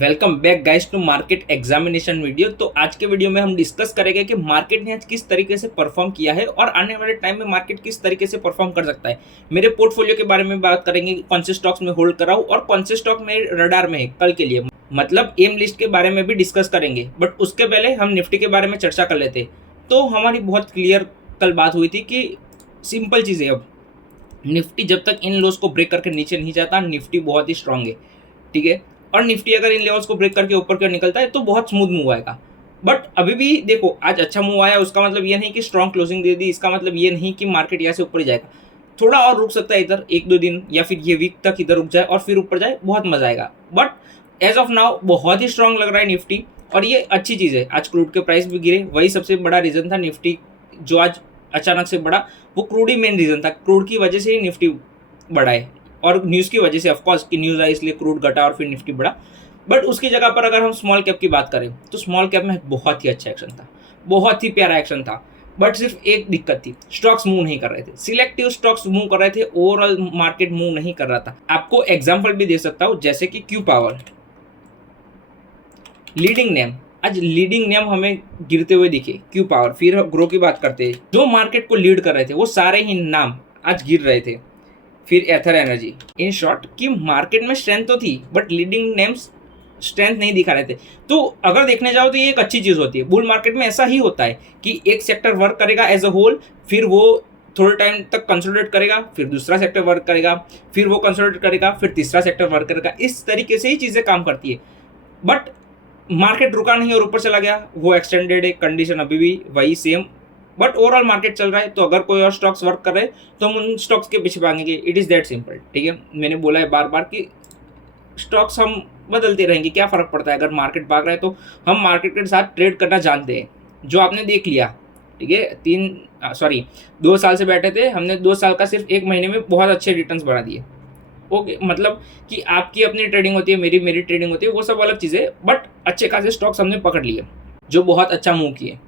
Welcome back guys to market examination video. तो आज के वीडियो में हम डिस्कस करेंगे कि मार्केट ने आज किस तरीके से परफॉर्म किया है और आने वाले टाइम में मार्केट किस तरीके से परफॉर्म कर सकता है। मेरे पोर्टफोलियो के बारे में बात करेंगे कि कौन से स्टॉक्स में होल्ड कराऊं और कौन से स्टॉक में रडार में है कल के लिए, मतलब एम लिस्ट के बारे में भी डिस्कस करेंगे। बट उसके पहले हम निफ्टी के बारे में चर्चा कर लेते। तो हमारी बहुत क्लियर कल बात हुई थी कि सिंपल चीज़ है, अब निफ्टी जब तक इन लोस को ब्रेक करके नीचे नहीं जाता निफ्टी बहुत ही स्ट्रांग है, ठीक है। और निफ्टी अगर इन लेवल्स को ब्रेक करके ऊपर की ओर निकलता है तो बहुत स्मूथ मूव आएगा। बट अभी भी देखो, आज अच्छा मूव आया, उसका मतलब ये नहीं कि स्ट्रांग क्लोजिंग दे दी, इसका मतलब ये नहीं कि मार्केट यहाँ से ऊपर जाएगा। थोड़ा और रुक सकता है इधर, एक दो दिन या फिर ये वीक तक इधर रुक जाए और फिर ऊपर जाए, बहुत मजा आएगा। बट एज ऑफ नाउ बहुत ही स्ट्रांग लग रहा है निफ्टी, और ये अच्छी चीज़ है। आज क्रूड के प्राइस भी गिरे, वही सबसे बड़ा रीज़न था निफ्टी जो आज अचानक से बढ़ा, वो क्रूड ही मेन रीज़न था। क्रूड की वजह से ही निफ्टी बढ़ा है, और न्यूज़ की वजह से, ऑफकोर्स कि न्यूज़ आई इसलिए क्रूड घटा और फिर निफ्टी बढ़ा। बट उसकी जगह पर अगर हम स्मॉल कैप की बात करें तो स्मॉल कैप में बहुत ही अच्छा एक्शन था, बहुत ही प्यारा एक्शन था। बट सिर्फ एक दिक्कत थी, स्टॉक्स मूव नहीं कर रहे थे, सिलेक्टिव स्टॉक्स मूव कर रहे थे, ओवरऑल मार्केट मूव नहीं कर रहा था। आपको एग्जांपल भी दे सकता हूं, जैसे कि क्यू पावर, लीडिंग नेम। आज लीडिंग नेम हमें गिरते हुए दिखे, क्यू पावर। फिर ग्रो की बात करते हैं, जो मार्केट को लीड कर रहे थे वो सारे ही नाम आज गिर रहे थे। फिर एथर एनर्जी। इन शॉर्ट कि मार्केट में स्ट्रेंथ तो थी बट लीडिंग नेम्स स्ट्रेंथ नहीं दिखा रहे थे। तो अगर देखने जाओ तो ये एक अच्छी चीज़ होती है। बुल मार्केट में ऐसा ही होता है कि एक सेक्टर वर्क करेगा एज अ होल, फिर वो थोड़े टाइम तक कंसोलिडेट करेगा, फिर दूसरा सेक्टर वर्क करेगा, फिर वो कंसोलिडेट करेगा, फिर तीसरा सेक्टर वर्क करेगा। इस तरीके से ही चीज़ें काम करती है। बट मार्केट रुका नहीं और ऊपर चला गया, वो एक्सटेंडेड है, कंडीशन अभी भी वही सेम। बट ओवरऑल मार्केट चल रहा है, तो अगर कोई और स्टॉक्स वर्क कर रहे हैं तो हम उन स्टॉक्स के पीछे भागेंगे। इट इज़ दैट सिंपल, ठीक है। मैंने बोला है बार बार कि स्टॉक्स हम बदलते रहेंगे, क्या फ़र्क पड़ता है अगर मार्केट भाग रहा है तो हम मार्केट के साथ ट्रेड करना जानते हैं। जो आपने देख लिया, ठीक है, 2 साल से बैठे थे, हमने 2 साल का सिर्फ 1 महीने में बहुत अच्छे रिटर्न्स बना दिए। ओके, मतलब कि आपकी अपनी ट्रेडिंग होती है, मेरी ट्रेडिंग होती है, वो सब अलग चीज़ है। बट अच्छे खासे स्टॉक्स हमने पकड़ लिए जो बहुत अच्छा मूव किए।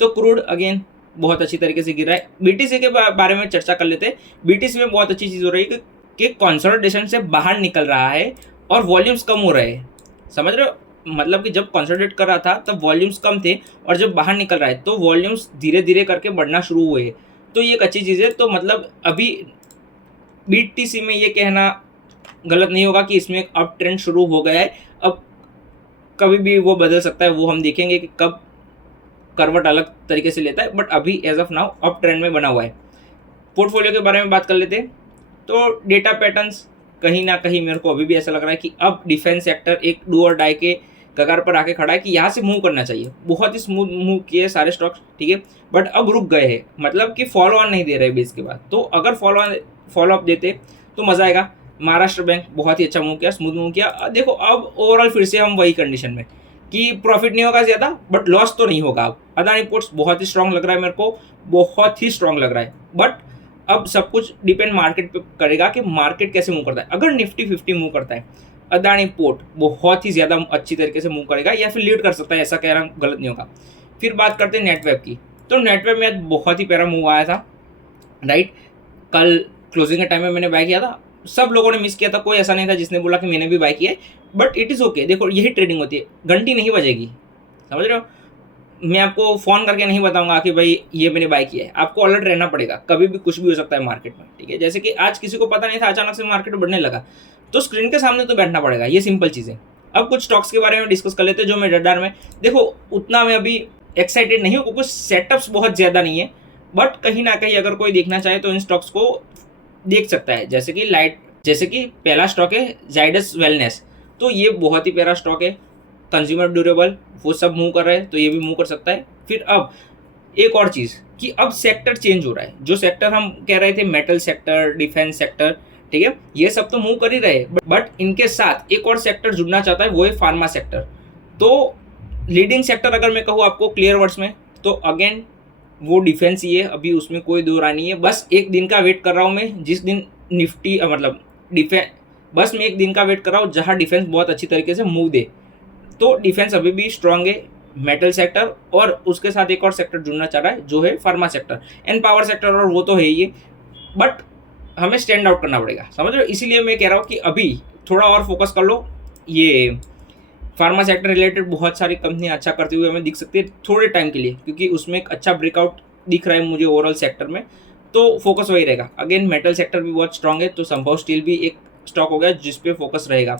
तो क्रूड अगेन बहुत अच्छी तरीके से गिरा है। बीटीसी के बारे में चर्चा कर लेते हैं। बीटीसी में बहुत अच्छी चीज़ हो रही है कि कंसोलिडेशन से बाहर निकल रहा है और वॉल्यूम्स कम हो रहे हैं। समझ रहे हो, मतलब कि जब कंसोलिडेट कर रहा था तब वॉल्यूम्स कम थे, और जब बाहर निकल रहा है तो वॉल्यूम्स धीरे धीरे करके बढ़ना शुरू हुए। तो ये एक अच्छी चीज़ है। तो मतलब अभी बीटीसी में ये कहना गलत नहीं होगा कि इसमें एक अप ट्रेंड शुरू हो गया है। अब कभी भी वो बदल सकता है, वो हम देखेंगे कि कब करवट अलग तरीके से लेता है। बट अभी as of now uptrend में बना हुआ है। पोर्टफोलियो के बारे में बात कर लेते हैं। तो डेटा पैटर्न्स कहीं ना कहीं मेरे को अभी भी ऐसा लग रहा है कि अब डिफेंस सेक्टर एक डू और डाई के कगार पर आके खड़ा है कि यहाँ से मूव करना चाहिए। बहुत ही स्मूथ मूव किए सारे स्टॉक्स, ठीक है। बट अब रुक गए हैं, मतलब कि फॉलो ऑन नहीं दे रहे बेस के बाद। तो अगर फॉलो अप देते तो मज़ा आएगा। महाराष्ट्र बैंक बहुत ही अच्छा मूव किया, स्मूथ मूव किया। देखो अब ओवरऑल फिर से हम वही कंडीशन में कि प्रॉफिट नहीं होगा ज़्यादा बट लॉस तो नहीं होगा। अब अदानी पोर्ट्स बहुत ही स्ट्रांग लग रहा है मेरे को, बहुत ही स्ट्रांग लग रहा है। बट अब सब कुछ डिपेंड मार्केट पे करेगा कि मार्केट कैसे मूव करता है। अगर निफ्टी 50 मूव करता है, अदानी पोर्ट बहुत ही ज़्यादा अच्छी तरीके से मूव करेगा या फिर लीड कर सकता है, ऐसा कह रहा गलत नहीं होगा। फिर बात करते हैं नेटवेब की। तो नेटवेब में आज बहुत ही प्यारा मूव आया था, राइट। कल क्लोजिंग के टाइम में मैंने बाय किया था, सब लोगों ने मिस किया था, कोई ऐसा नहीं था जिसने बोला कि मैंने भी बाय किया है। But it is okay. देखो यही ट्रेडिंग होती है, घंटी नहीं बजेगी, समझ रहे हो। मैं आपको फ़ोन करके नहीं बताऊंगा कि भाई ये मैंने बाय किया है। आपको अलर्ट रहना पड़ेगा, कभी भी कुछ भी हो सकता है मार्केट में, ठीक है। जैसे कि आज किसी को पता नहीं था, अचानक से मार्केट बढ़ने लगा, तो स्क्रीन के सामने तो बैठना पड़ेगा। ये सिंपल चीज़ है। अब कुछ स्टॉक्स के बारे में डिस्कस कर लेते हैं जो मेरे रडार में। देखो उतना मैं अभी एक्साइटेड नहीं हूँ क्योंकि सेटअप्स बहुत ज़्यादा नहीं है। बट कहीं ना कहीं अगर कोई देखना चाहे तो इन स्टॉक्स को देख सकता है। जैसे कि पहला स्टॉक है जाइडस वेलनेस। तो ये बहुत ही प्यारा स्टॉक है, कंज्यूमर ड्यूरेबल, वो सब मूव कर रहे हैं तो ये भी मूव कर सकता है। फिर अब एक और चीज़ कि अब सेक्टर चेंज हो रहा है। जो सेक्टर हम कह रहे थे मेटल सेक्टर, डिफेंस सेक्टर, ठीक है, ये सब तो मूव कर ही रहे, बट इनके साथ एक और सेक्टर जुड़ना चाहता है, वो है फार्मा सेक्टर। तो लीडिंग सेक्टर अगर मैं कहूँ आपको क्लियर वर्ड्स में, तो अगेन वो डिफेंस ही है। अभी उसमें कोई दो राय नहीं है। बस एक दिन का वेट कर रहा हूँ मैं, जिस दिन निफ्टी मतलब बस मैं एक दिन का वेट कर रहा हूँ जहाँ डिफेंस बहुत अच्छी तरीके से मूव दे। तो डिफेंस अभी भी स्ट्रांग है, मेटल सेक्टर, और उसके साथ एक और सेक्टर जुड़ना चाह रहा है जो है pharma sector and power sector, और वो तो है ही है। बट हमें स्टैंड आउट करना पड़ेगा, समझ रहे हो। इसीलिए मैं कह रहा हूँ कि अभी थोड़ा और फोकस कर लो ये फार्मा सेक्टर रिलेटेड बहुत सारी कंपनियां अच्छा करती हुई हमें दिख सकती है थोड़े टाइम के लिए, क्योंकि उसमें एक अच्छा ब्रेकआउट दिख रहा है मुझे ओवरऑल सेक्टर में, तो फोकस वही रहेगा। अगेन मेटल सेक्टर भी बहुत स्ट्रांग है, तो संभव स्टील भी एक स्टॉक हो गया जिस पे फोकस रहेगा।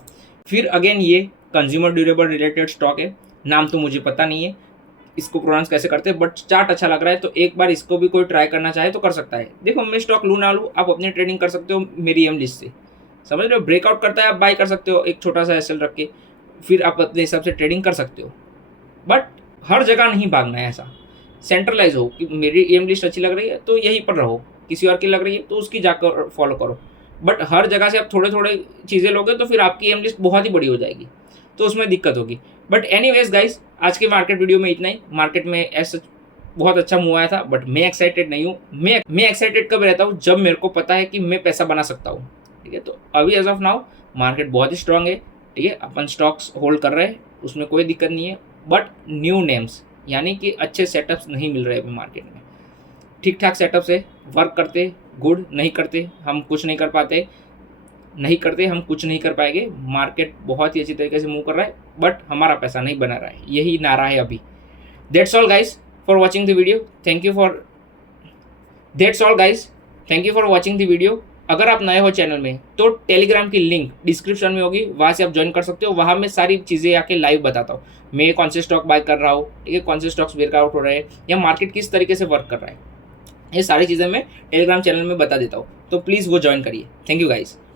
फिर अगेन ये कंज्यूमर ड्यूरेबल रिलेटेड स्टॉक है, नाम तो मुझे पता नहीं है इसको प्रोनाउंस कैसे करते हैं, बट चार्ट अच्छा लग रहा है, तो एक बार इसको भी कोई ट्राई करना चाहे तो कर सकता है। देखो मैं स्टॉक लूँ ना लूँ, आप अपनी ट्रेडिंग कर सकते हो मेरी एम लिस्ट से, समझ रहे हो। ब्रेकआउट करता है आप बाई कर सकते हो एक छोटा सा एसएल रख के, फिर आप अपने हिसाब से ट्रेडिंग कर सकते हो, बट हर जगह नहीं भागना है। ऐसा सेंट्रलाइज हो कि मेरी एम लिस्ट अच्छी लग रही है तो यहीं पर रहो, किसी और की लग रही है तो उसकी जाकर फॉलो करो, बट हर जगह से आप थोड़े थोड़े चीज़ें लोगे तो फिर आपकी एम लिस्ट बहुत ही बड़ी हो जाएगी, तो उसमें दिक्कत होगी। बट एनीवेज गाइस, आज के मार्केट वीडियो में इतना ही। मार्केट में ऐसा बहुत अच्छा मूव आया था, बट मैं एक्साइटेड नहीं हूँ। मैं एक्साइटेड कब रहता हूँ, जब मेरे को पता है कि मैं पैसा बना सकता हूँ, ठीक है। तो अभी एज ऑफ नाउ मार्केट बहुत ही स्ट्रांग है, ठीक है। अपन स्टॉक्स होल्ड कर रहे हैं, उसमें कोई दिक्कत नहीं है, बट न्यू नेम्स यानी कि अच्छे सेटअप्स नहीं मिल रहे अभी मार्केट में। ठीक ठाक सेटअप से वर्क करते गुड, नहीं करते हम कुछ नहीं कर पाते, नहीं करते हम कुछ नहीं कर पाएंगे। मार्केट बहुत ही अच्छी तरीके से मूव कर रहा है, बट हमारा पैसा नहीं बना रहा है, यही नारा है अभी। That's all guys for watching the video, thank you for that's all guys, thank you for watching the video. अगर आप नए हो चैनल में तो टेलीग्राम की लिंक डिस्क्रिप्शन में होगी, वहाँ से आप ज्वाइन कर सकते हो। वहाँ मैं सारी चीज़ें आके लाइव बताता हूँ, मैं कौन से स्टॉक बाय कर रहा हूँ, ठीक है, कौन से स्टॉक्स ब्रेकआउट हो रहे हैं, या मार्केट किस तरीके से वर्क कर रहा है, ये सारी चीज़ें मैं टेलीग्राम चैनल में बता देता हूँ। तो प्लीज़ वो ज्वाइन करिए। Thank you guys.